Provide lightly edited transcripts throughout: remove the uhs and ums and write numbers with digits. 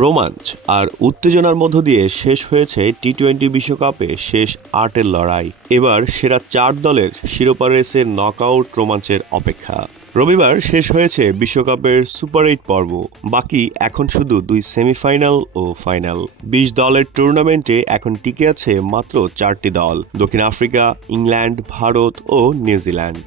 রোমাঞ্চ আর উত্তেজনার মধ্য দিয়ে শেষ হয়েছে টি-20 বিশ্বকাপে শেষ ৮-এর লড়াই। এবার সেরা ৪ দলের শিরোপা রেসের নকআউট রোমাঞ্চের অপেক্ষা। রবিবার শেষ হয়েছে বিশ্বকাপের সুপার ৮ পর্ব। বাকি এখন শুধু ২ সেমিফাইনাল ও ফাইনাল। ২০ দলের টুর্নামেন্টে এখন টিকে আছে মাত্র ৪টি দল: দক্ষিণ আফ্রিকা, ইংল্যান্ড, ভারত ও নিউজিল্যান্ড।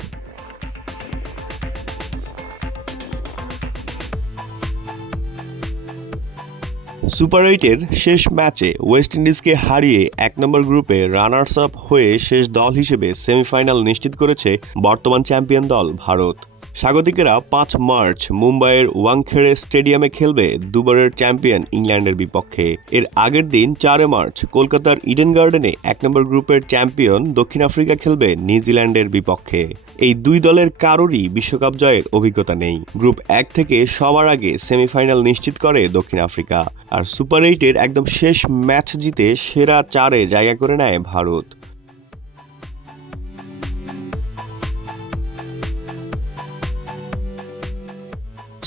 সুপার ৮-এর শেষ ম্যাচে ওয়েস্ট ইন্ডিজকে হারিয়ে ১ নম্বর গ্রুপে রানার্স আপ হয়ে শেষ দল হিসেবে সেমিফাইনাল নিশ্চিত করেছে বর্তমান চ্যাম্পিয়ন দল ভারত। স্বাগতিকেরা ৫ মার্চ মুম্বাইয়ের ওয়াংখেড়ে স্টেডিয়ামে খেলবে দুবারের চ্যাম্পিয়ন ইংল্যান্ডের বিপক্ষে। এর আগের দিন ৪ মার্চ কলকাতার ইডেন গার্ডেনে ১ নম্বর গ্রুপের চ্যাম্পিয়ন দক্ষিণ আফ্রিকা খেলবে নিউজিল্যান্ডের বিপক্ষে। এই দুই দলের কারোরই বিশ্বকাপ জয়ের অভিজ্ঞতা নেই। গ্রুপ ১ থেকে সবার আগে সেমিফাইনাল নিশ্চিত করে দক্ষিণ আফ্রিকা, আর সুপার ৮-এর একদম শেষ ম্যাচ জিতে সেরা ৪-এ জায়গা করে নেয় ভারত।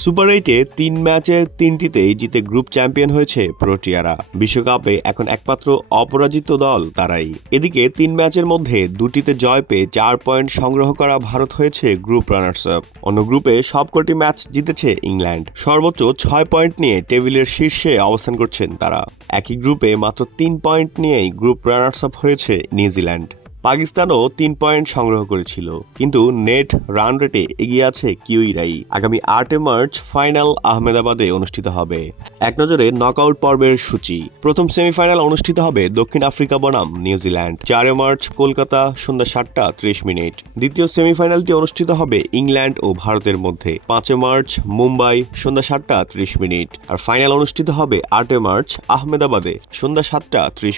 সুপার ৮-এ ৩ ম্যাচের ৩টিতেই জিতে গ্রুপ চ্যাম্পিয়ন হয়েছে প্রোটিয়ারা। বিশ্বকাপে এখন একমাত্র অপরাজিত দল তারাই। এদিকে ৩ ম্যাচের মধ্যে ২টিতে জয় পেয়ে ৪ পয়েন্ট সংগ্রহ করা ভারত হয়েছে গ্রুপ রানার্স আপ। অন্য গ্রুপে সবকটি ম্যাচ জিতেছে ইংল্যান্ড। সর্বোচ্চ ৬ পয়েন্ট নিয়ে টেবিলের শীর্ষে অবস্থান করছেন তারা। একই গ্রুপে মাত্র ৩ পয়েন্ট নিয়েই গ্রুপ রানার্স আপ হয়েছে নিউজিল্যান্ড। পাকিস্তানও ৩ পয়েন্ট সংগ্রহ করেছিল, কিন্তু নেট রান রেটে এগিয়ে আছে কিউইরাই। আগামী ৮ মার্চ ফাইনাল আহমেদাবাদে অনুষ্ঠিত হবে। এক নজরে নকআউট পর্বের সূচি। প্রথম সেমিফাইনাল অনুষ্ঠিত হবে দক্ষিণ আফ্রিকা বনাম নিউজিল্যান্ড, ৪ মার্চ কলকাতা সন্ধ্যা ৭টা ৩০। দ্বিতীয় সেমিফাইনালটি অনুষ্ঠিত হবে ইংল্যান্ড ও ভারতের মধ্যে, ৫ মার্চ মুম্বাই সন্ধ্যা ৭টা ৩০। আর ফাইনাল অনুষ্ঠিত হবে ৮ মার্চ আহমেদাবাদে সন্ধ্যা ৭টা ৩০।